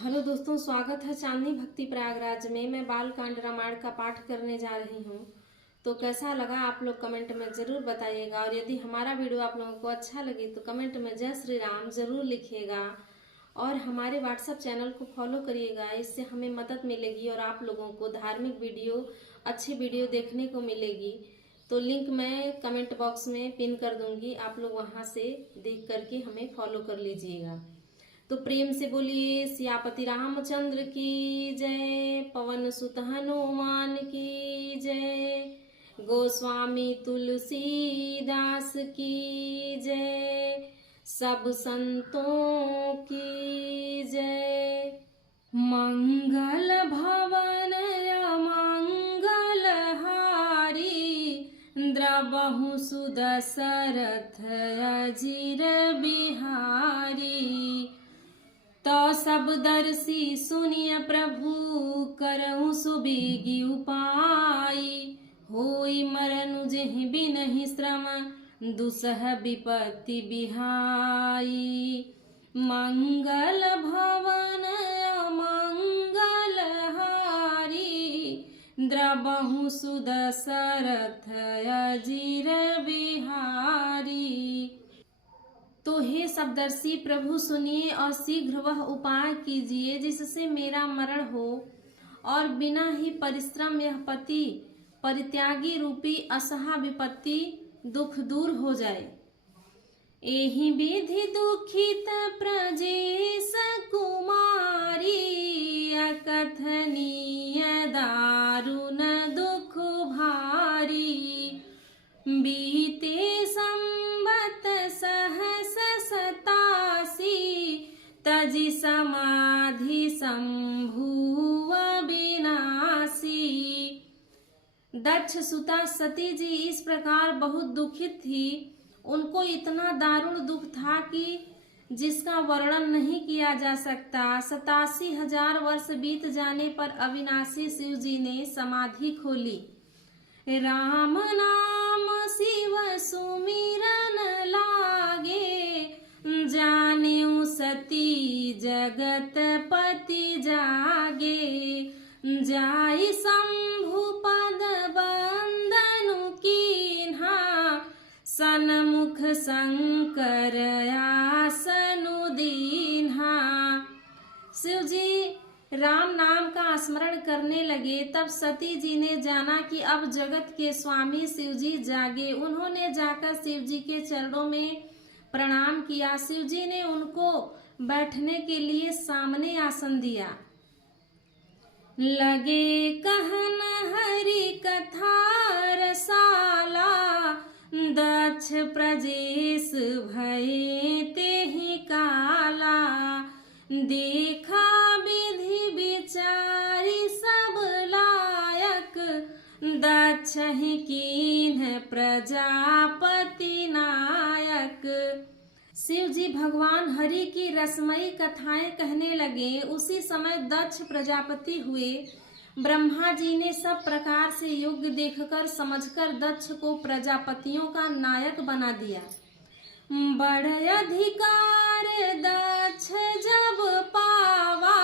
Hello दोस्तों, स्वागत है चांदनी भक्ति प्रयागराज में। मैं बालकांड रामायण का पाठ करने जा रही हूँ। तो कैसा लगा आप लोग कमेंट में ज़रूर बताइएगा। और यदि हमारा वीडियो आप लोगों को अच्छा लगे तो कमेंट में जय श्री राम ज़रूर लिखिएगा। और हमारे व्हाट्सएप चैनल को फॉलो करिएगा, इससे हमें मदद मिलेगी और आप लोगों को धार्मिक वीडियो, अच्छी वीडियो देखने को मिलेगी। तो लिंक मैं कमेंट बॉक्स में पिन कर दूंगी, आप लोग वहाँ से देख करके हमें फॉलो कर लीजिएगा। तो प्रेम से बोलिए सियापति रामचंद्र की जय, पवन सुत हनुमान की जय, गोस्वामी तुलसीदास की जय, सब संतों की जय। मंगल भवन मंगल हारी, द्रबहु सुदशरथ अजिर बिहारी। तो सब दर्शी सुनिय प्रभु, करहु सुबेगी उपाई। होई मरनु जेहि बिनहि श्रम, दुसह विपत्ति बिहाई। मंगल भवन मंगल हारी, द्रबहु सुदशरथ अजिर बिहारी। तो हे सबदर्शी प्रभु, सुनिए और शीघ्र वह उपाय कीजिए जिससे मेरा मरण हो और बिना ही परिश्रम यह पति परित्यागी रूपी असहा विपत्ति दुख दूर हो जाए। एहि विधि दुखित प्रजेश कुमारी, अकथनीय दारुण दुख भारी। बीते संबत सहस सतासी, तजि समाधि संभुव विनाशी। दक्ष सुता सती जी इस प्रकार बहुत दुखित थी। उनको इतना दारुण दुख था कि जिसका वर्णन नहीं किया जा सकता। 87,000 वर्ष बीत जाने पर अविनाशी शिव जी ने समाधि खोली। राम नाम शिव सुमिरन लागे, जानेउ सती जगत पति जागे। जाई शंभु पद बंदनु कीन्हा, सनमुख शंकर आसनु दीन्हा। शिव जी राम नाम का स्मरण करने लगे। तब सती जी ने जाना कि अब जगत के स्वामी शिव जी जागे। उन्होंने जाकर शिव जी के चरणों में प्रणाम किया। शिव जी ने उनको बैठने के लिए सामने आसन दिया। लगे कहन हरि कथा रसाला, दक्ष प्रजेश भये तेहि काला। देखा विधि विचारी सब लायक, दक्ष ही कीन्ह प्रजापति नायक। शिव जी भगवान हरि की रसमयी कथाएं कहने लगे। उसी समय दक्ष प्रजापति हुए। ब्रह्मा जी ने सब प्रकार से योग्य देखकर समझकर दक्ष को प्रजापतियों का नायक बना दिया। बड़ अधिकार दक्ष जब पावा,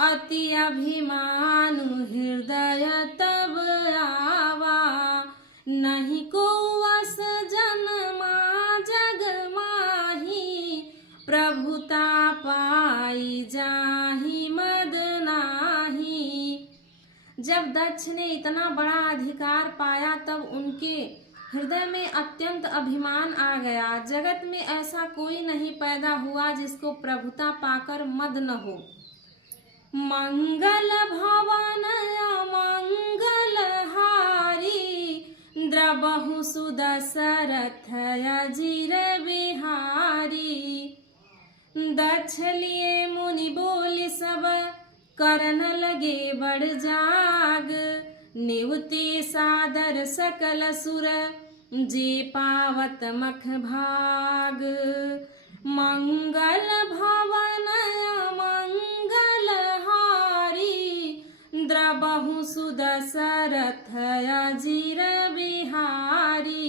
अति अभिमान हृदय तब आवा। नहीं को वस जन्मा जग माही, प्रभुता पाई जाहि मद नाही। जब दक्ष ने इतना बड़ा अधिकार पाया तब उनके हृदय में अत्यंत अभिमान आ गया। जगत में ऐसा कोई नहीं पैदा हुआ जिसको प्रभुता पाकर मद न हो। मंगल भवन मंगल हारी, द्रबहु सुदशरथ अजिर बिहारी। दक्ष लिए मुनि बोल सब, करन लगे बड़ जाग। निवते सादर सकल सुर, जे पावत मख भाग। मंगल भवन मंगल हारी, द्रबहु सुदशरथ अजिर बिहारी।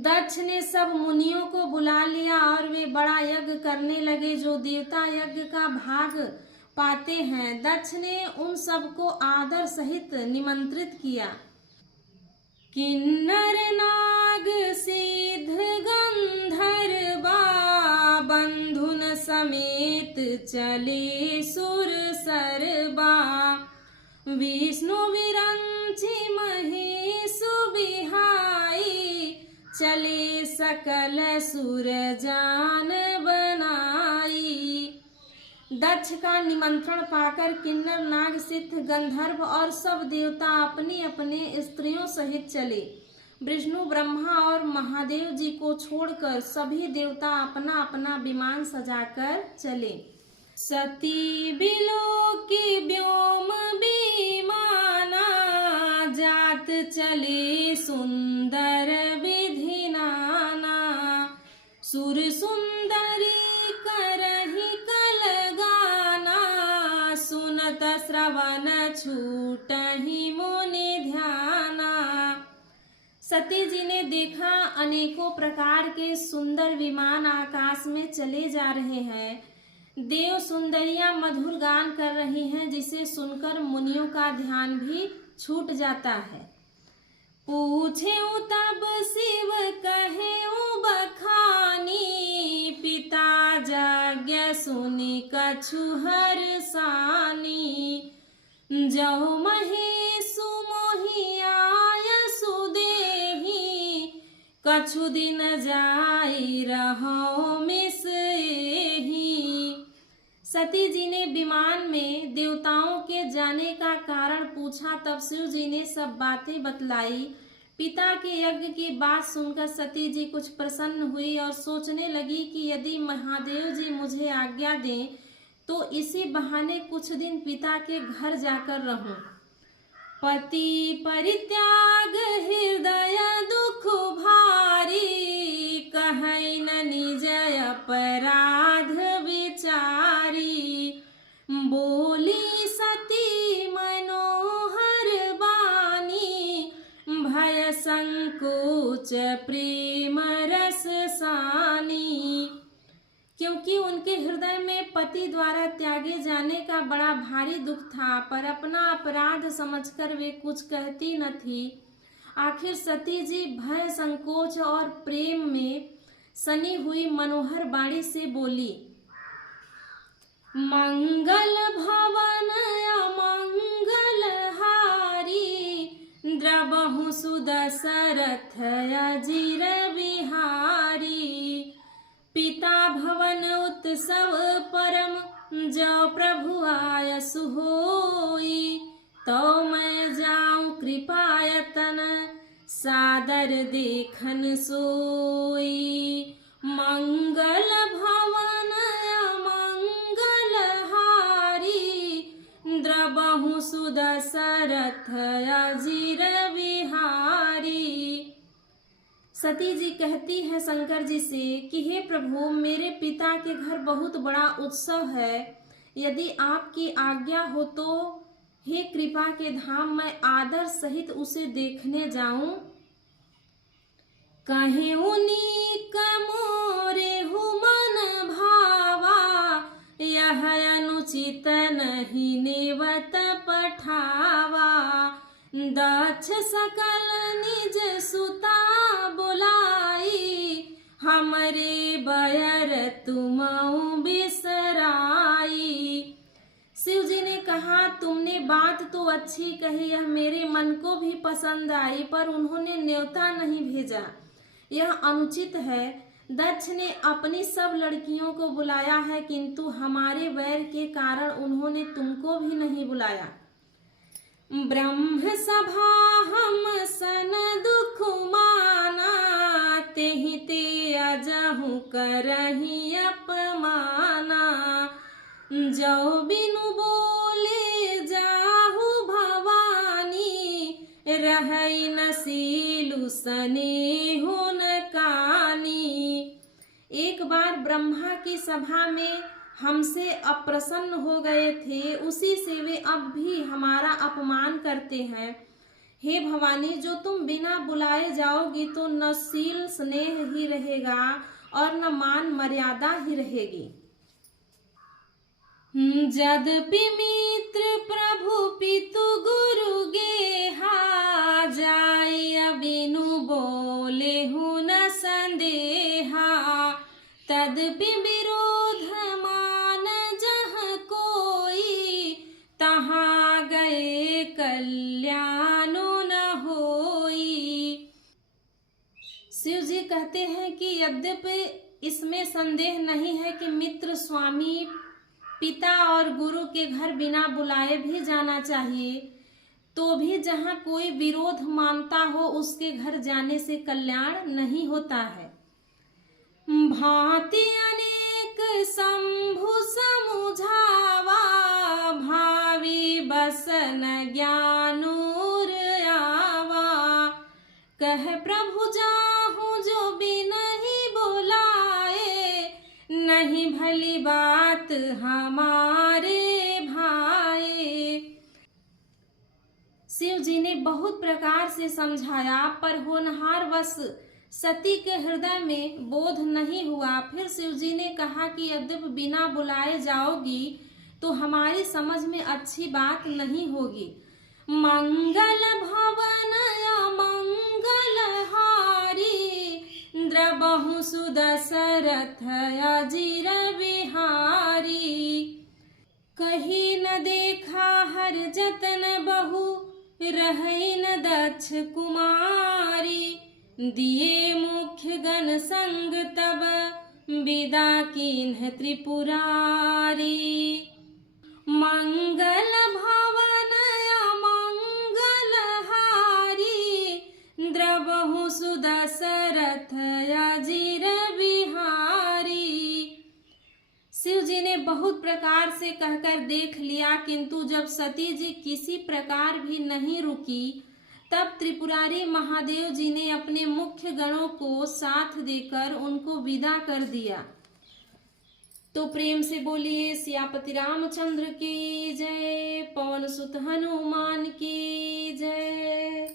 दक्ष ने सब मुनियों को बुला लिया और वे बड़ा यज्ञ करने लगे जो देवता यज्ञ का भाग पाते हैं। दक्ष ने उन सबको आदर सहित निमंत्रित किया। किन्नर नाग सिद्ध गंधर्वा बंधुन समेत चले सुर सरबा। विष्णु विरंची महेशु बिहाई चले सकल सुर जान बनाई। दक्ष का निमंत्रण पाकर किन्नर नाग सिद्ध गंधर्व और सब देवता अपनी अपने स्त्रियों सहित चले। विष्णु ब्रह्मा और महादेव जी को छोड़कर सभी देवता अपना अपना विमान सजाकर चले। सती बिलोकी व्योम विमाना जात चले सुंदर विधि नाना। सुर सुंदरी करहि कल गाना सुनत श्रवण छूटहि मुनि ध्याना। सती जी ने देखा अनेकों प्रकार के सुंदर विमान आकाश में चले जा रहे हैं। देव सुंदरियां मधुर गान कर रही हैं जिसे सुनकर मुनियों का ध्यान भी छूट जाता है। पूछे तब शिव कहे बखानी पिता यज्ञ सुनि कछु हर्षानी। जौ महेशु मोहि आयसु देहि कछु दिन जाई रहो मिसएहि। सती जी ने विमान में देवताओं के जाने का कारण पूछा। तब शिव जी ने सब बातें बतलाई। पिता के यज्ञ की बात सुनकर सती जी कुछ प्रसन्न हुई और सोचने लगी कि यदि महादेव जी मुझे आज्ञा दें तो इसी बहाने कुछ दिन पिता के घर जाकर रहूं। पति परित्याग हृदय दुख भारी कहै न निज अपराध विचारी। बोली सती मनोहर बानी भय संकोच प्रेम रस सानी। क्योंकि उनके हृदय में पति द्वारा त्यागे जाने का बड़ा भारी दुख था, पर अपना अपराध समझकर वे कुछ कहती न थी। आखिर सती जी भय संकोच और प्रेम में सनी हुई मनोहर बाणी से बोली। मंगल भवन अमंगल हारी द्रबहु सुदशरथ अजिर बिहारी। पिता भवन उत्सव परम जो प्रभु आयसु होई। तो मैं जाऊं कृपायतन सादर देखन सोई। मंगल भवन अमंगल हारी द्रबहु सुदशरथ अजिर बिहारी। सती जी कहती है शंकर जी से कि हे प्रभु, मेरे पिता के घर बहुत बड़ा उत्सव है। यदि आपकी आज्ञा हो तो हे कृपा के धाम मैं आदर सहित उसे देखने जाऊं। कहे उनीक मोरे हुमन भावा यह अनुचित नहीं नेवत पठावा। दक्ष सकल निज सुता बुलाई हमरे बयर तुमऊ बिसराई। शिव जी ने कहा, तुमने बात तो अच्छी कही, यह मेरे मन को भी पसंद आई, पर उन्होंने न्योता नहीं भेजा, यह अनुचित है। दक्ष ने अपनी सब लड़कियों को बुलाया है, किंतु हमारे वैर के कारण उन्होंने तुमको भी नहीं बुलाया। ब्रह्म सभा हम सन दुख माना तेहि ते अजहु करहि अपमाना। जो बिनु बोले जाहु भवानी रहै न सीलु सनेहु न कानी। एक बार ब्रह्मा की सभा में हमसे अप्रसन्न हो गए थे, उसी से वे अब भी हमारा अपमान करते हैं। हे भवानी, जो तुम बिना बुलाए जाओगी तो न शील स्नेह ही रहेगा और न मान मर्यादा ही रहेगी। यद्यपि मित्र प्रभु पितु गुरु गेहा, जाय बिनु बोले हूँ न संदेहा। तदपि विरोध मान जहाँ कोई, तहाँ गए कल्याणो न होई। शिव जी कहते हैं कि यद्यपि इसमें संदेह नहीं है कि मित्र, स्वामी, पिता और गुरु के घर बिना बुलाए भी जाना चाहिए, तो भी जहाँ कोई विरोध मानता हो उसके घर जाने से कल्याण नहीं होता है। भांति अनेक शंभु समुझावा, भावी बसन ज्ञानूर आवा। कह प्रभु जाहूँ जो बिन ही बुलाए, नहीं भली बात हमारे भाए। शिव जी ने बहुत प्रकार से समझाया, पर होनहार वश सती के हृदय में बोध नहीं हुआ। फिर शिव जी ने कहा कि यद्यपि बिना बुलाए जाओगी तो हमारी समझ में अच्छी बात नहीं होगी। मंगल भवन मंगल हारी, द्रबहु सुदशरथ अजिर बिहारी। कहीं न देखा हर जतन बहु, रही न दक्ष कुमारी। दिए मुख्य गण संग तब, विदा कीन्ह त्रिपुरारी। मंगल भवन मंगल हारी, द्रबहु सुदशरथ अजिर बिहारी। शिव जी ने बहुत प्रकार से कहकर देख लिया, किंतु जब सती जी किसी प्रकार भी नहीं रुकी, तब त्रिपुरारी महादेव जी ने अपने मुख्य गणों को साथ देकर उनको विदा कर दिया। तो प्रेम से बोलिए सियापति रामचंद्र की जय, पवन सुत हनुमान की जय।